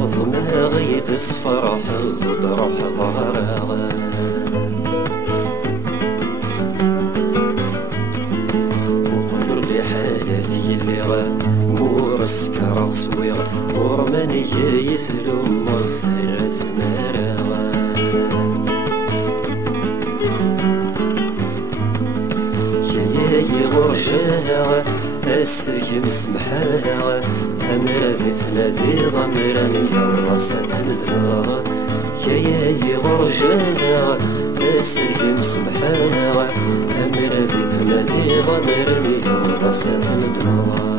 وضماغي تصفر حظ روح ظهرها وقولوا لي حالاتي اللي مورس كرصويغ ورماني يسلم مثلث مراغا يا غرجاها السجن سمحاها أمرا تنادي ضمراني ورصت ندرا يا غرجاها السجن سمحاها أمرا تنادي ضمراني ورصت ندرا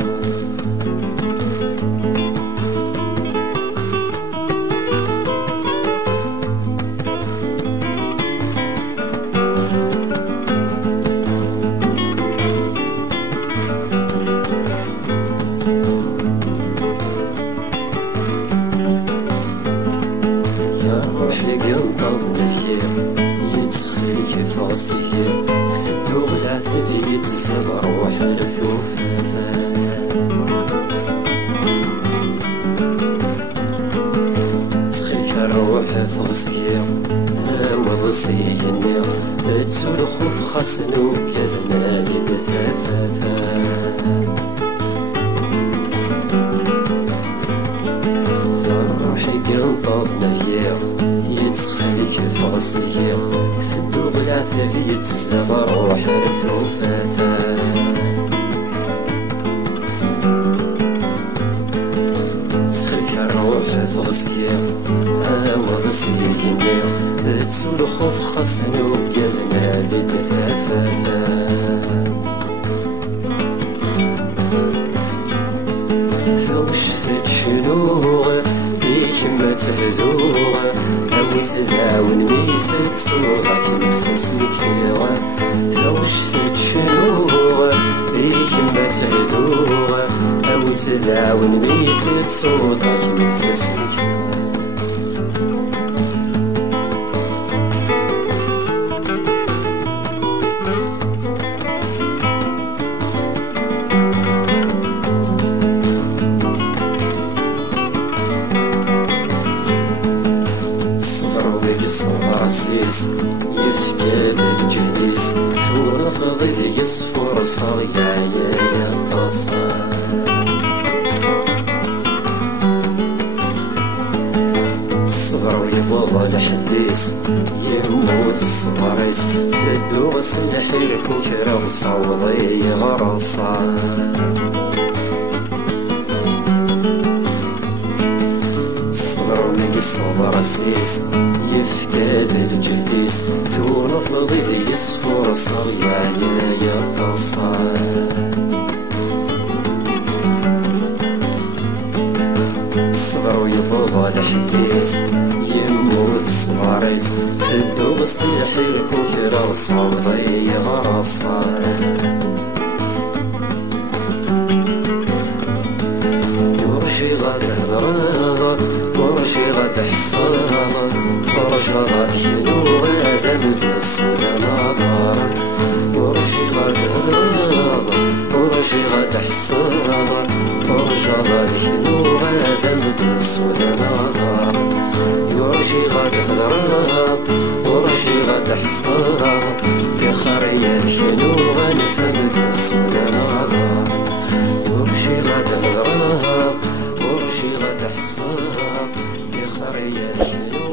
وصيني تسولخ بخصنو كذنا يتثاثا روحي قنطاض نفيا يتسخيك فغصيا ثدو بالعثاب يتسابا روحي ثوفاثا تسخيك روحي فغصيا وصيني تسولخ بخصنو كذنا يتثاثا ثوش تشنوغ بيك ما تهدوغ أوي تداون ميث تسوغك مثل سمكيغ ثوش تشنوغ بيك ما تهدوغ أوي تداون ميث تسوغك مثل سمكيغ يفكاد الجليس شورف ضي يصفر صريع يتصل الصغر يبغى الحديث يموت الصغريس تدوس الحيرك وكرا صوضي غرصا الصبر السيس يفكاد الجهديس تونف ضيد يصفر صريع يتصل الصبر يبغى الحديث يموت الصغاريس تدوس الحيرك وكرا صوضي غرصا يورشي غاد ورشي غاد حصاها فرش غاد ينو غادا مدس ولا نظر ورشي غاد هضراها ورشي غاد حصاها فرش غاد ينو غادا مدس ولا نظر ورشي غاد هضراها ورشي غاد حصاها يا خريات ينو غانفا مدس ولا نظر ورشي غاد هضراها ورشي غاد حصاها يا خريات